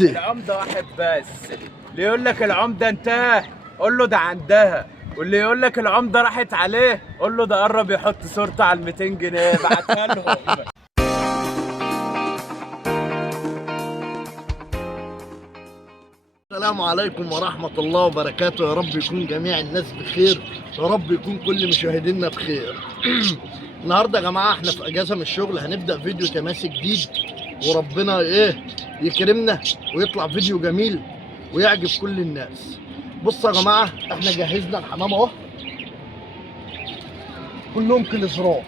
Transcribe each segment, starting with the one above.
العمدة واحد بس. اللي يقول لك العمدة انتهى قول له ده عندها، واللي يقول لك العمدة راحت عليه قول له ده قرب يحط صورته على ال 200 جنيه بعتها لهم. السلام عليكم ورحمة الله وبركاته. يا رب يكون جميع الناس بخير، يا رب يكون كل مشاهدينا بخير. النهارده يا جماعة احنا في اجازة من الشغل، هنبدأ فيديو تماسي جديد، وربنا يكرمنا ويطلع فيديو جميل ويعجب كل الناس. بصوا يا جماعة، احنا جهزنا الحمام اهو، كلهم كليزرات،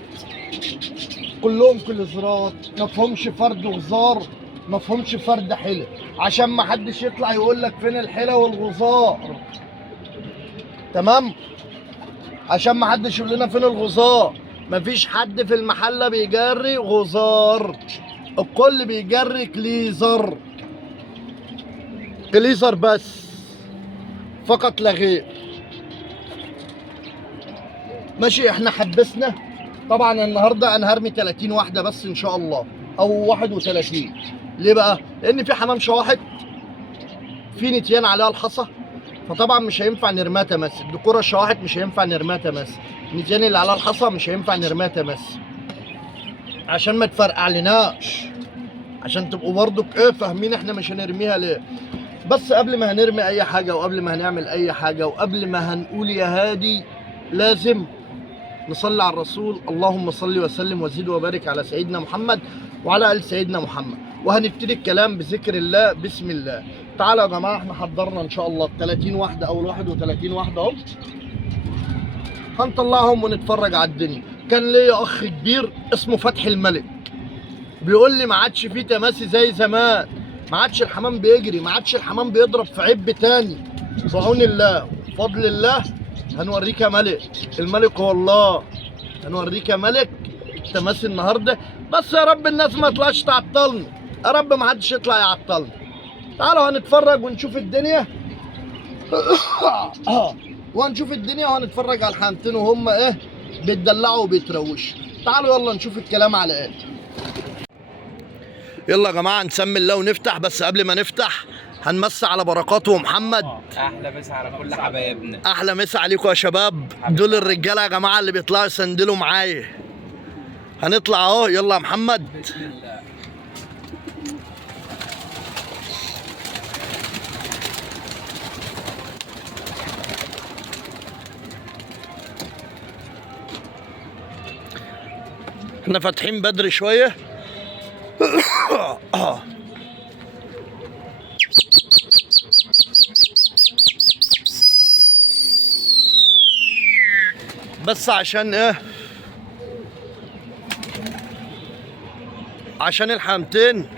كلهم كليزرات، مفهومش فرد وغزار، مفهومش فرد حلة، عشان ما حدش يطلع يقول لك فين الحلة والغزار. تمام؟ عشان ما حدش يقول لنا فين الغزار. مفيش حد في المحلة بيجري غزار، الكل بيجري كليزر، كليزر بس فقط لا غير. ماشي، احنا حبسنا طبعا. النهارده انا هرمي 30 واحده بس ان شاء الله، او 31. ليه بقى؟ لان في حمام شواحط، في نتيان عليها الحصى، فطبعا مش هينفع نرميها تمس. الدكوره الشواحط مش هينفع نرميها تمس، النتيان اللي عليها الحصى مش هينفع نرميها تمس، عشان ما تفرقعلناش، عشان تبقوا برضك فاهمين احنا مش هنرميها ليه. بس قبل ما هنرمي اي حاجه، وقبل ما هنعمل اي حاجه، وقبل ما هنقول يا هادي، لازم نصلي على الرسول. اللهم صل وسلم وزد وبارك على سيدنا محمد وعلى ال سيدنا محمد. وهنبتدي الكلام بذكر الله، بسم الله. تعالوا يا جماعه، احنا حضرنا ان شاء الله 30 واحده او ال 31 واحده اهو، هنطلعهم ونتفرج على الدنيا. كان ليا اخ كبير اسمه فتحي الملك، بيقول لي ما عادش فيه تماسي زي زمان، ما عادش الحمام بيجري، ما عادش الحمام بيضرب في عب تاني. بعون الله وفضل الله هنوريك يا ملك، الملك هو الله، هنوريك يا ملك تماسي النهارده. بس يا رب الناس ما تطلعش تعطلني، يا رب ما حدش يطلع يعطلني. تعالوا هنتفرج ونشوف الدنيا. وهنشوف الدنيا وهنتفرج على الحمامتين وهم بيتدلعوا وبيتروشوا. تعالوا يلا نشوف الكلام على ايه. يلا يا جماعه نسمي الله ونفتح. بس قبل ما نفتح هنمسي على بركاته ومحمد. احلى مسا على كل حبايبنا، احلى مسا عليكم يا شباب. دول الرجاله يا جماعه اللي بيطلعوا يسندلوا معايا. هنطلع اهو، يلا يا محمد. بسم الله. احنا فاتحين بدري شويه. بس عشان عشان الحامتين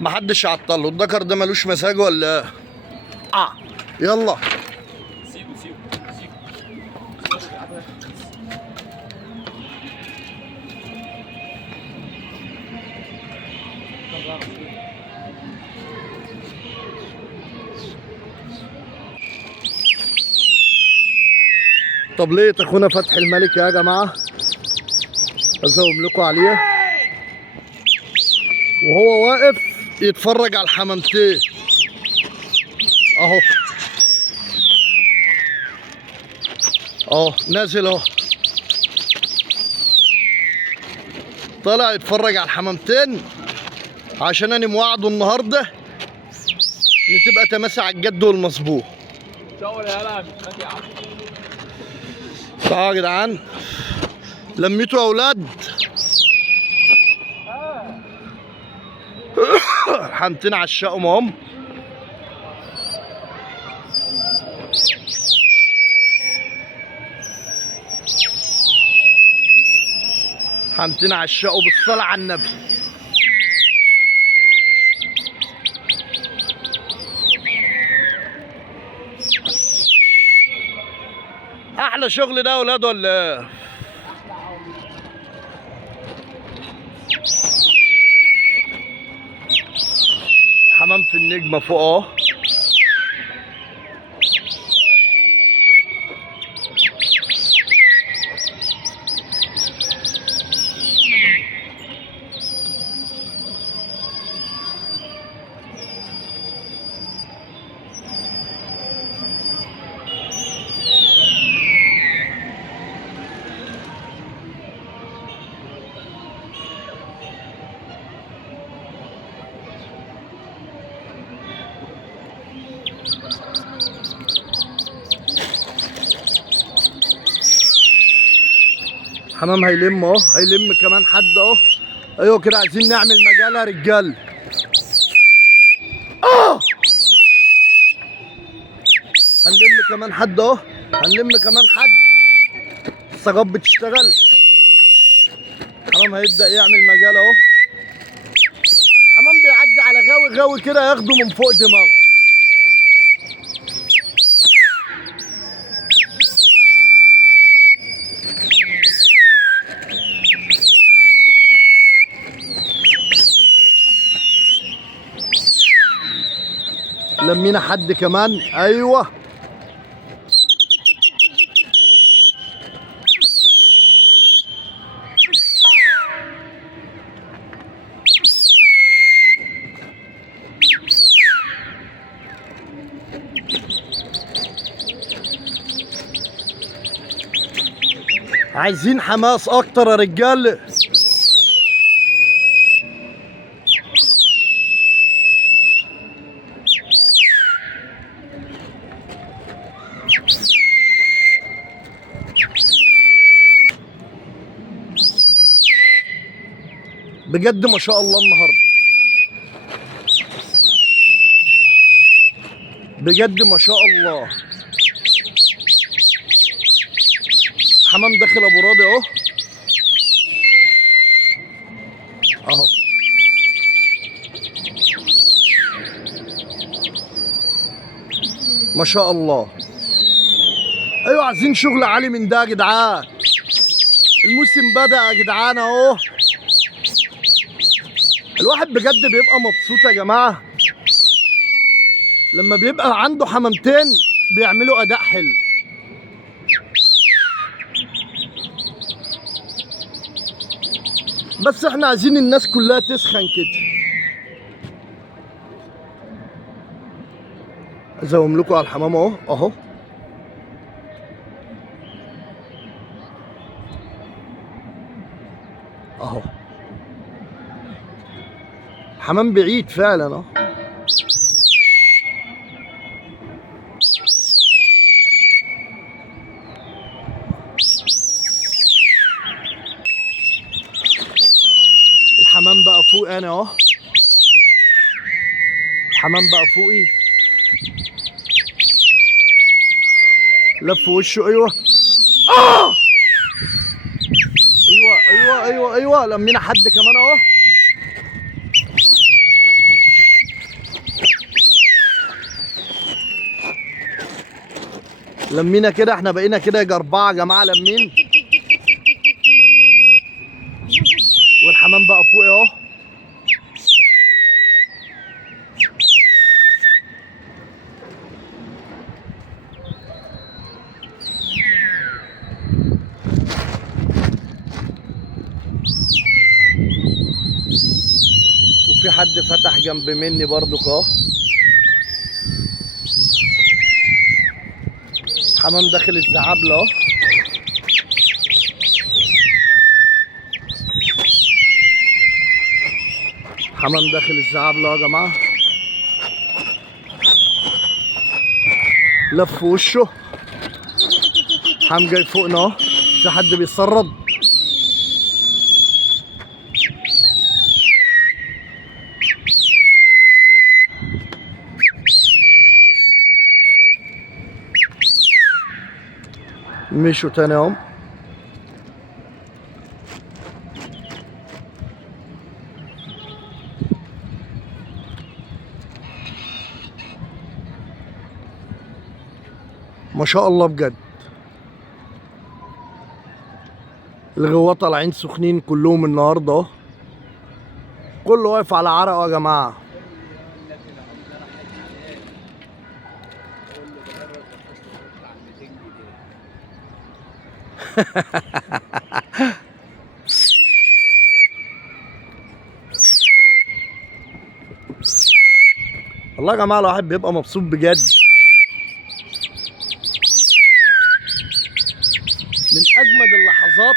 محدش يعطله. الذكر ده ملوش مزاج ولا يلا سيبوا طب ليه اخونا فتحي الملك يا جماعه ازوم لكم عليه وهو واقف يتفرج على الحمامتين اهو نازل اهو، طالع يتفرج على الحمامتين، عشان انا موعده النهارده تبقى تماسي على الجد والمظبوط. تعالوا يا جدعان، لميتوا يا اولاد. الحمامتين عشقهم اهم. حمامتين عشقوا بالصلاة على النبي. احلى شغل ده يا ولاد ولا ايه؟ حمام في النجمة فوق اهو. حمام هيلم اهو، هيلم كمان حد اهو. ايوه كده، عايزين نعمل مجال يا رجاله. هنلم كمان حد اهو، هنلم كمان حد. السجاب بتشتغل. حمام هيبدأ يعمل مجال اهو. حمام بيعدي على غاوي غاوي كده ياخده من فوق دماغه. لمينا حد كمان. ايوه عايزين حماس اكتر يا رجاله. بجد ما شاء الله النهارده، بجد ما شاء الله. حمام داخل ابو راضي اهو اهو. ما شاء الله. ايوه عايزين شغل عالي من ده يا جدعان. الموسم بدأ يا جدعان اهو. الواحد بجد بيبقى مبسوط يا جماعه لما بيبقى عنده حمامتين بيعملوا اداء حلو. بس احنا عايزين الناس كلها تسخن كده. ازوم لكم على الحمام اهو اهو. اهو حمام بعيد فعلا اهو. الحمام بقى فوق انا اهو. الحمام بقى فوقي. لف وشه. ايوه ايوه ايوه ايوه ايوه. لمينا حد كمان اهو. لمينا كده، احنا بقينا كده يجي 4 يا جماعه لمين. والحمام بقى فوق اهو. وفي حد فتح جنب مني برضك اهو. حمام داخل الزعابله اهو. حمام داخل الزعابله اهو يا جماعه. لف وشه. حمام جاي فوقنا اهو. في حد بيسرب. مشوا تاني اهم. ما شاء الله بجد. الغوا طالعين سخنين كلهم النهارده اهو. كله واقف على عرقه يا جماعه. والله يا جماعه الواحد بيبقى مبسوط بجد. من اجمد اللحظات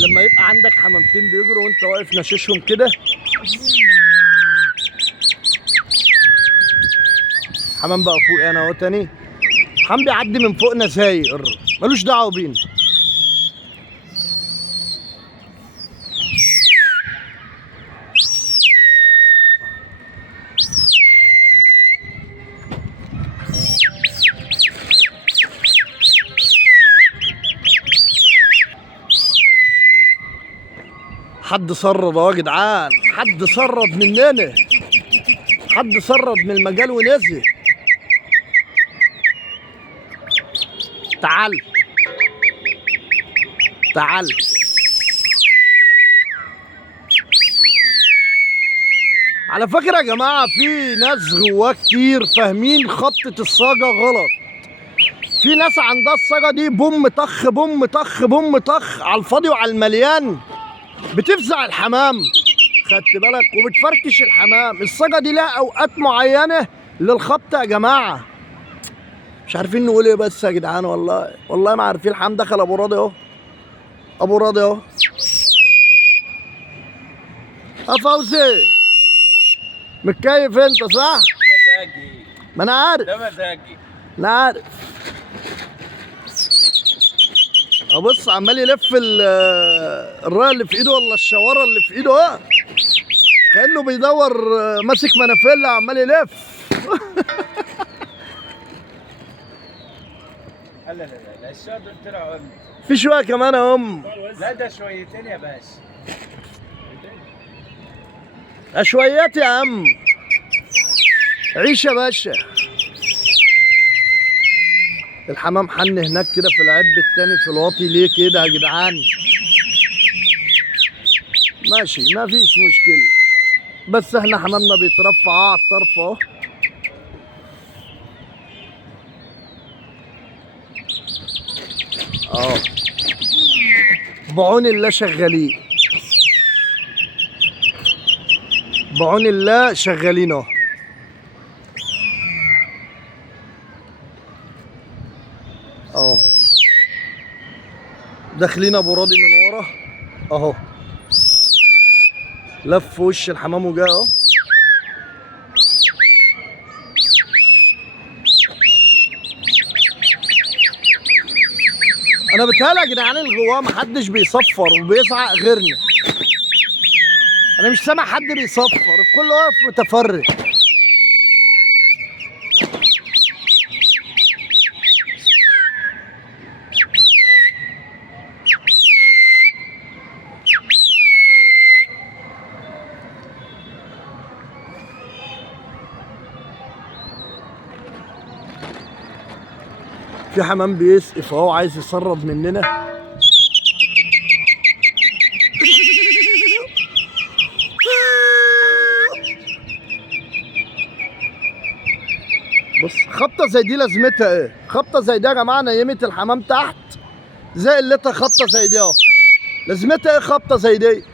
لما يبقى عندك حمامتين بيجروا وانت واقف ناششهم كده. حمام بقى فوق انا اهو تاني. حمام بيعدي من فوقنا زاير ملوش دعوه بينا. حد سرد اهو يا جدعان، حد سرد مننا، حد سرد من المجال ونزل. تعال تعال. على فكرة يا جماعة في ناس جواه كتير فاهمين خبطة الصاجة غلط. في ناس عندها الصاجة دي بوم طخ بوم طخ بوم طخ على الفاضي وعلى المليان، بتفزع الحمام، خدت بالك، وبتفركش الحمام. الصاجة دي لها أوقات معينة للخبط يا جماعة. مش عارفين نقول ايه بس يا جدعان، والله ما عارفين. الحمام دخل أبو راضي أهو، أبو راضي أهو. يا فوزي متكيف انت صح؟ مزاجي. ما انا عارف، ده مزاجي. انا عارف. ابص عمال يلف الرايه اللي في ايده ولا الشواره اللي في ايده اهو، كانه بيدور ماسك منافله عمال يلف. لا لا لا لا، الشوية دول طلعوا في شويه كمان يا ام. لا ده شويتين يا باشا. شويات يا عم، عيش يا باشا. الحمام حن هناك كده في العب التاني في الواطي. ليه كده يا جدعان؟ ماشي ما فيش مشكلة، بس احنا حمامنا بيترفع على الطرف اهو. بعون الله شغالين، بعون الله شغالين اهو. اهو داخلين ابو راضي من ورا اهو، لف وش الحمام وجا اهو. انا بتهيألي يا جدعان الغواه محدش بيصفر وبيزعق غيرنا. انا مش سامع حد بيصفر، الكل واقف متفرج. في حمام بيسقف اهو عايز يسرب مننا. بص خبطه زي دي لازمتها ايه؟ خبطه زي دي يا جماعه نيمت الحمام تحت زي قلتها. خبطه زي دي اهو لازمتها ايه؟ خبطه زي دي.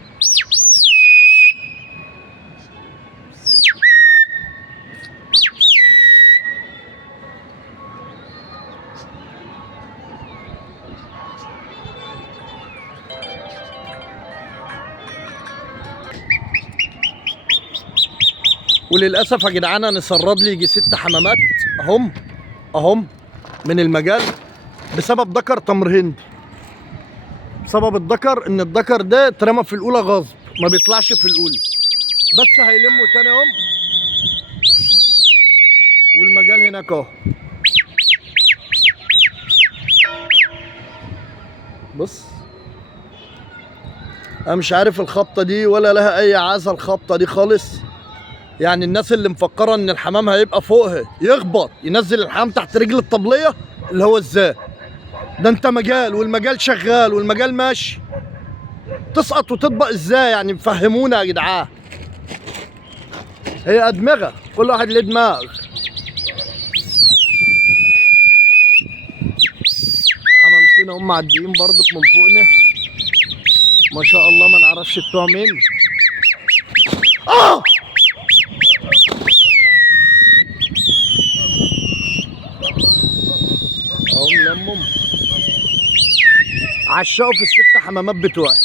وللاسف يا جدعان انا سرد لي يجي 6 حمامات اهم من المجال بسبب ذكر تمر هندي. بسبب الذكر، ان الذكر ده اترمى في الاولى غصب، ما بيطلعش في الاولى، بس هيلموا تاني اهم. والمجال هناك اهو. بص انا مش عارف الخبطه دي ولا لها اي عازه الخبطه دي خالص. يعني الناس اللي مفكره ان الحمام هيبقى فوقها يخبط ينزل الحمام تحت رجل الطبليه، اللي هو ازاي؟ ده انت مجال والمجال شغال والمجال ماشي، تسقط وتطبق ازاي؟ يعني فهمونا يا جدعان. هي ادمغه، كل واحد ليه دماغ. حمامتين هم معديين برضك من فوقنا ما شاء الله، ما نعرفش بتوع مين. اهو ملمم عشقوا في ال6 حمامات بتوعي.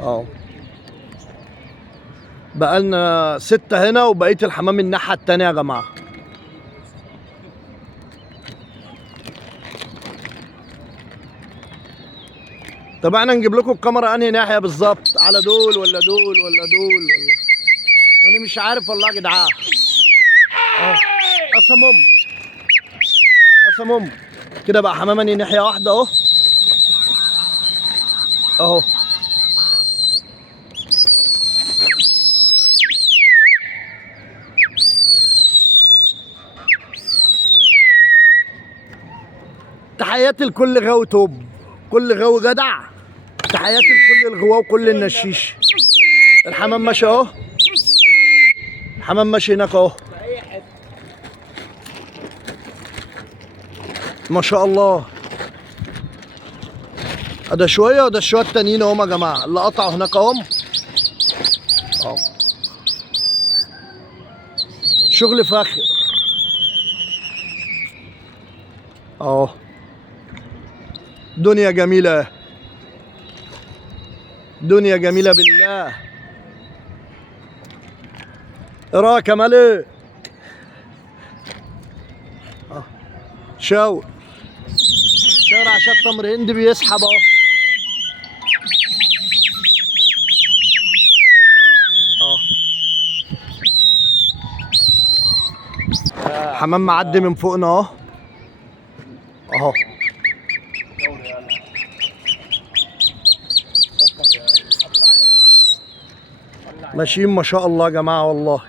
اهو بقالنا 6 هنا وبقيه الحمام الناحيه التانيه يا جماعه. طب احنا نجيب لكم الكاميرا انهي ناحيه بالظبط؟ على دول ولا دول ولا دول ولا، وانا مش عارف والله يا جدعان. اهو اصمم قسمهم كده بقى حمامني ناحيه واحده اهو اهو. تحياتي لكل غاوي توب، كل غاوي جدع، تحياتي لكل الغواء وكل النشيش. الحمام ماشي اهو، الحمام ماشي هناك اهو ما شاء الله. ده شويه وده شويه التانيين اهم يا جماعه اللي قطعوا هناك اهم اهو. شغل فاخر اهو. دنيا جميله، دنيا جميله بالله. ايه رايك يا مالك؟ شاور شاور عشان تمر هندي بيسحب اهو اهو. حمام معدي من فوقنا اهو اهو. ماشيين ما شاء الله يا جماعه والله.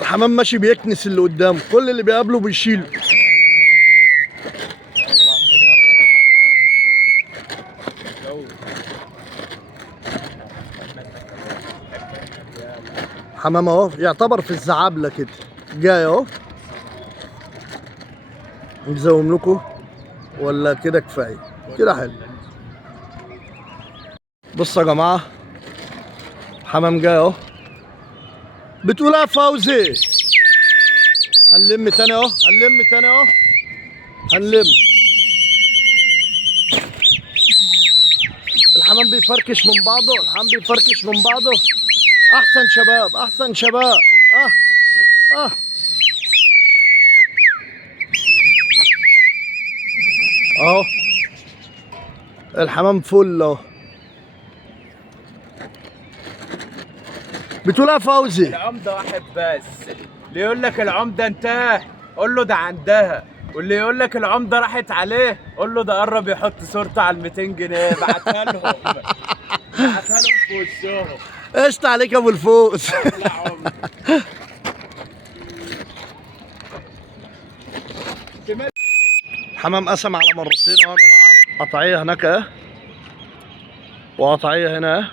الحمام ماشي بيكنس اللي قدامه، كل اللي بيقابله بيشيله. حمام اهو يعتبر في الزعابله كده جاي اهو. نزوم لكم ولا كده كفايه؟ كده حلو. بصوا يا جماعه حمام جاي اهو. بتقول يا فوزي هنلم تاني اهو، هنلم تاني اهو، هنلم. الحمام بيفركش من بعضه، الحمام بيفركش من بعضه. احسن شباب، احسن شباب. اه اهو الحمام فل اهو. بتقول يا فوزي العمده واحد بس، اللي يقول لك العمده انتهى قول له ده عندها، واللي يقول لك العمده راحت عليه قول له ده قرب يحط صورته على ال 200 جنيه. بعتها لهم، بعتها لهم في وشهم. قشطة عليك يا ابو الفوز. لا عمده حمام قسم على مرتين اهو يا جماعه. قطعيه هناك اهي وقطعيه هنا اهي.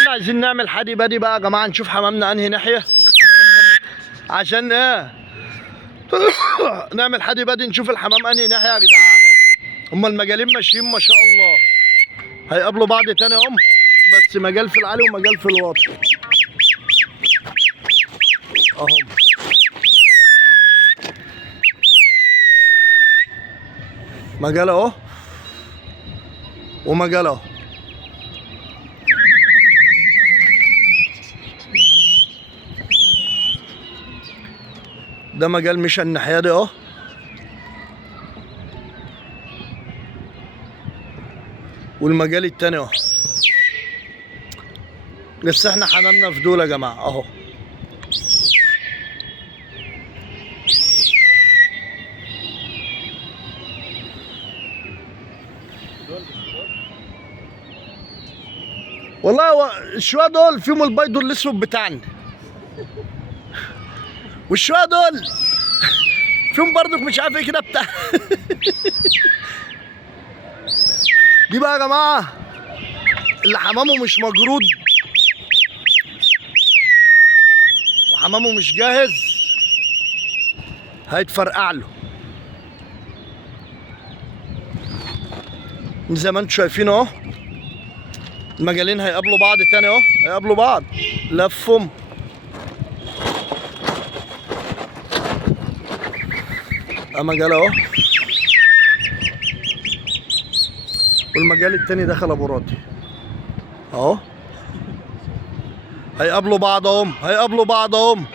احنا عايزين نعمل حدي بادي بقى يا جماعه، نشوف حمامنا انهي ناحيه عشان ايه نعمل حدي بادي نشوف الحمام انهي ناحيه يا جدعان. هما المجالين ماشيين ما شاء الله. هيقابلوا بعض تاني اهم، بس مجال في العالي ومجال في الواطي اهم. مجال اهو ومجال اهو. ده مجال مشى الناحيه دي اهو. والمجال التاني اهو. لسه احنا حمامنا في دول يا جماعه اهو. والله هو الشويه دول فيهم البيض الاسود بتاعنا، والشويه دول فيهم برضك مش عارف ايه كده بتاع. دي بقى يا جماعه اللي حمامه مش مجرود وحمامه مش جاهز هيتفرقع له زي ما انتم شايفين اهو. المجالين هيقابلوا بعض تاني اهو، هيقابلوا بعض لفهم. مجال اهو والمجال التاني دخل ابو راضي اهو. هيقابلوا بعض اهم، هيقابلوا بعض اهم.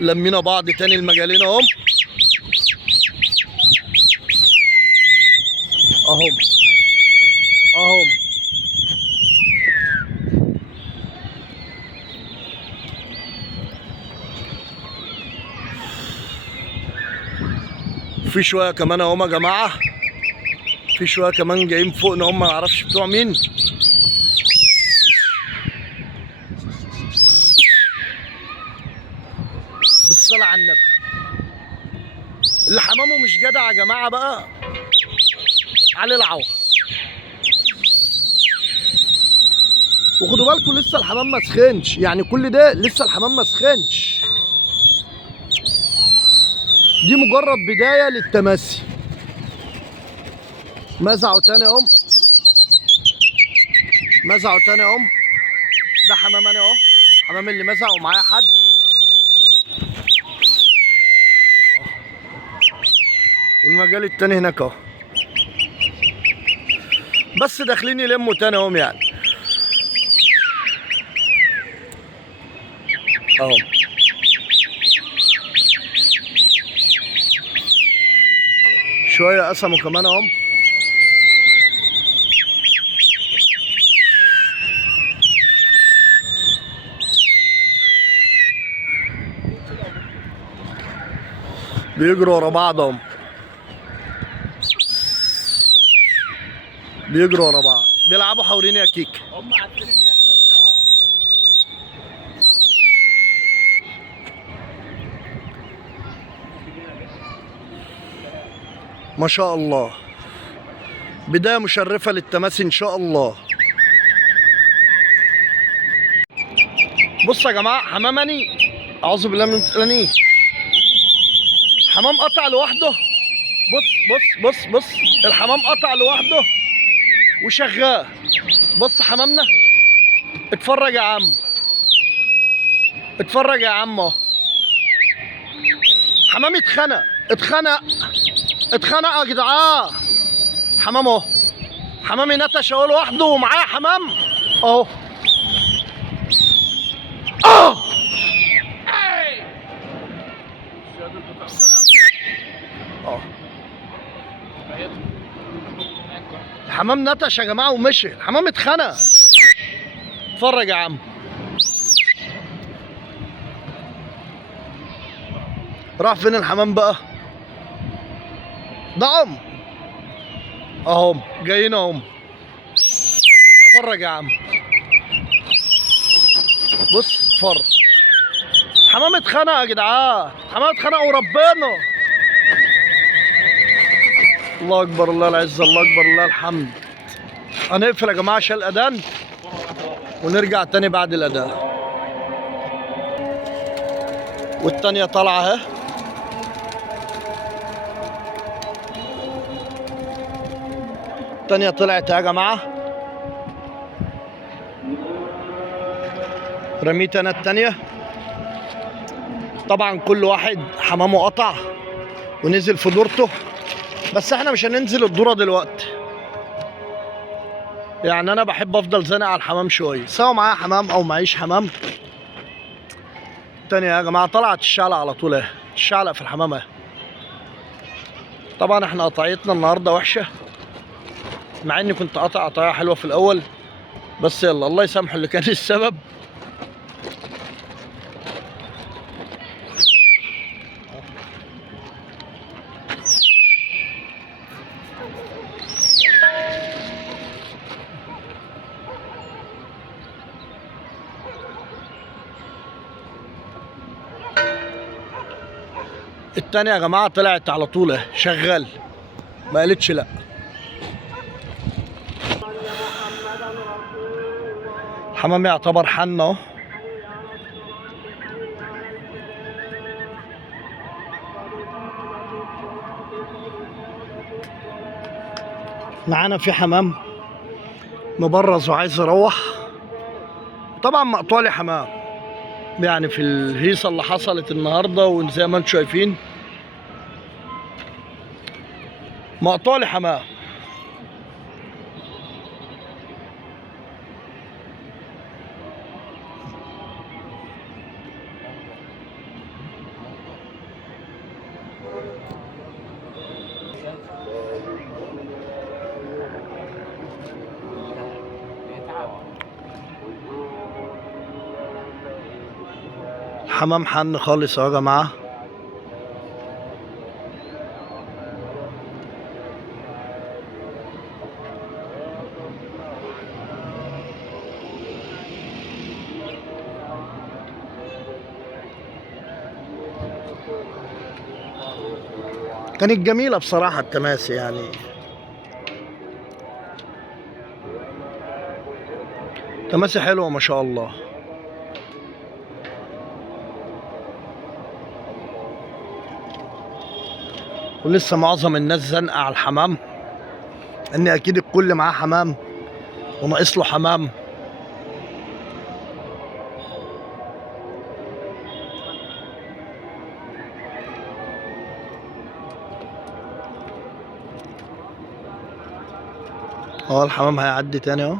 لمينا بعض تاني المجالين اهم اهم. في شويه كمان اهم يا جماعه، في شويه كمان جايين فوقنا هم ما نعرفش بتوع مين. بالصلاه على النبي. اللي حمامه مش جدع يا جماعه بقى عليه العوض. وخدوا بالكم لسه الحمام ما سخنش، يعني كل ده لسه الحمام ما سخنش. دي مجرد بدايه للتماسي. مزعوا تاني اهم، مزعوا تاني اهم. ده حمام انا اهو، حمام اللي مزع ومعايا حد. والمجال التاني هناك اهو، بس داخلين يلموا تاني اهم يعني اهو. شويه قسموا كمان اهم. بيجروا ورا بعض اهم، بيجروا ورا بعض، بيلعبوا حوالين يا كيك. هم عارفين ان احنا اصحاب. ما شاء الله، بدايه مشرفه للتماسي ان شاء الله. بصوا يا جماعه، حمامني اعوذ بالله من الشيطان، حمام قطع لوحده. بص بص بص بص، الحمام قطع لوحده وشغال. بص حمامنا، اتفرج يا عم، اتفرج يا عم اهو. حمام اتخنق، اتخنق، اتخنق يا جدعان. حمام اهو، حمامي نتش اهو لوحده ومعاه حمام اهو. اه اه، الحمام نتش يا جماعه ومشي، الحمام اتخنق. اتفرج يا عم. راح فين الحمام بقى؟ ضعم اهم، جايين اهم. اتفرج يا عم، بص اتفرج. حمام اتخنق يا جدعان، حمام اتخنق وربنا. الله اكبر، الله العز، الله اكبر، الله الحمد. هنقفل يا جماعه عشان الاذان ونرجع تاني بعد الاذان. والتانية طالعه اهي. التانية طلعت يا جماعه. رميت انا التانية. طبعا كل واحد حمامه قطع ونزل في دورته، بس احنا مش هننزل الدوره دلوقتي. يعني انا بحب افضل زانق على الحمام شويه، سواء معايا حمام او معيش حمام. التانية يا جماعه طلعت الشعلة على طول اهي، الشعلة في الحمام اهي. طبعا احنا قطعيتنا النهارده وحشه، مع اني كنت قاطع قطعيه حلوه في الاول، بس يلا الله يسامحه اللي كان السبب. التانية يا جماعة طلعت على طول اهي شغال، ما قالتش لا. الحمام يعتبر حن اهو. معانا في حمام مبرز وعايز يروح، طبعا مقطوع لي حمام يعني في الهيصه اللي حصلت النهارده، وزي ما انتم شايفين مقطوع لي حمام. الحمام حن خالص اهو يا جماعه. كانت جميلة بصراحة التماسي يعني. تماسي حلوة ما شاء الله. ولسه معظم الناس زنقة على الحمام، ان اكيد الكل معاه حمام وناقص له حمام. اهو الحمام هيعدي تاني اهو.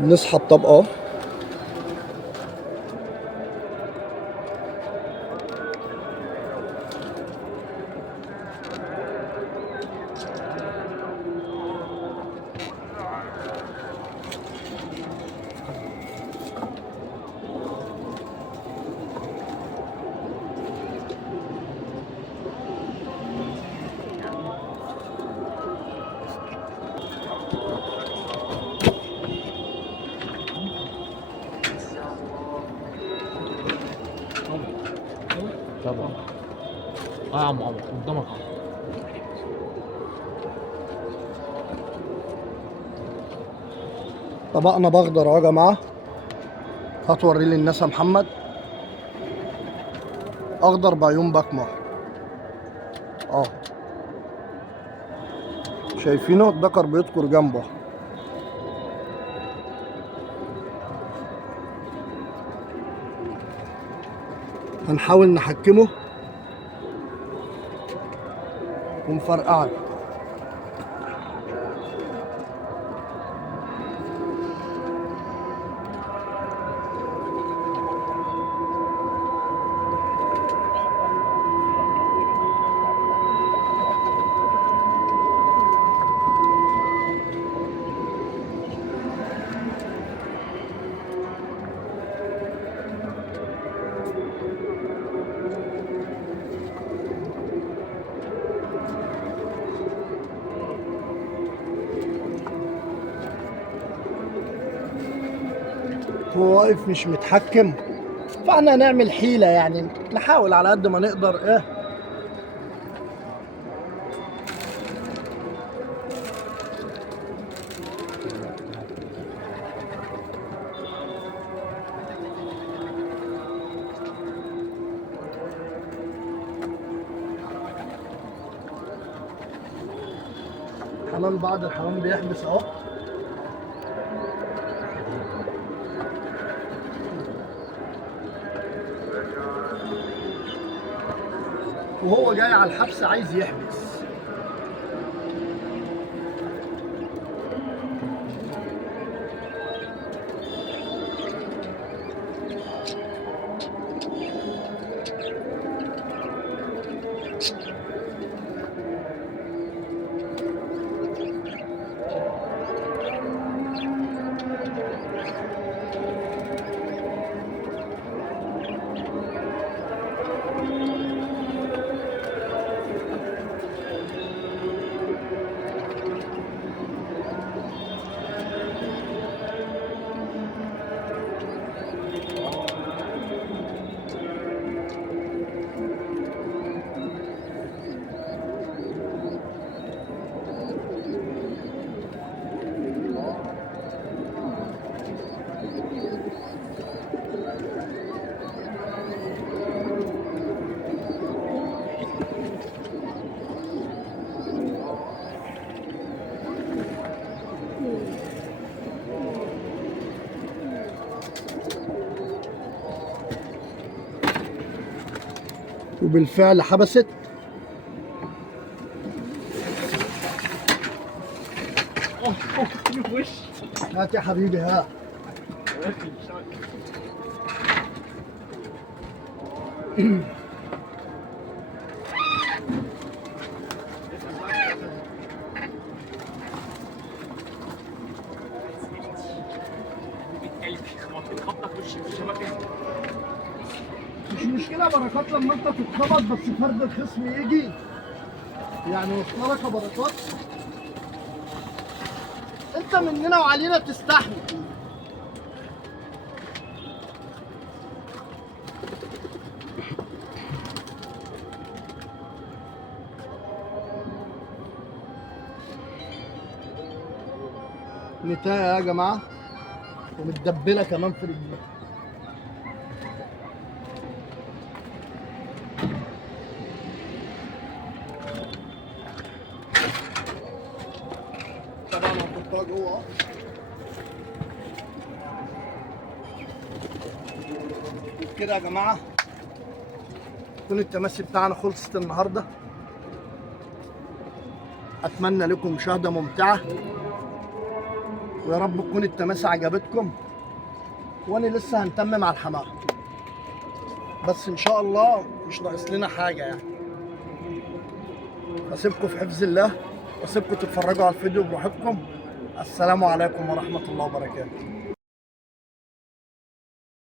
نسحب طبقة. طبعا. اه يا عم عمر قدامك اهو. طبقنا بخضر اهو يا جماعة. هتوري للناس يا محمد. اخضر بعيون بكمة اه. شايفينه الدكر بيذكر جنبه. هنحاول نحكمه ونفرقعه. هو واقف مش متحكم، فاحنا هنعمل حيلة يعني، نحاول على قد ما نقدر ايه. حمام بعد الحمام بيحبس اهو. وهو جاي على الحبس عايز يحبس. وبالفعل حبست. هات يا حبيبي ها. مش مشكلة بركات لما انت تتخبط، بس فرد الخصم يجي يعني وصل لك بركات. انت مننا وعلينا تستحمل. نتايه يا جماعه ومتدبله كمان في رجلها. طبعا هنحطها جوه اهو. كده يا جماعه تكون التماسي بتاعنا خلصت النهارده. اتمنى لكم مشاهده ممتعه، ويا رب تكون التماسي عجبتكم. وانا لسه هنتمم على الحمام، بس ان شاء الله مش ناقص لنا حاجه يعني. اسيبكم في حفظ الله، واسيبكم تتفرجوا على الفيديو براحتكم. السلام عليكم ورحمه الله وبركاته.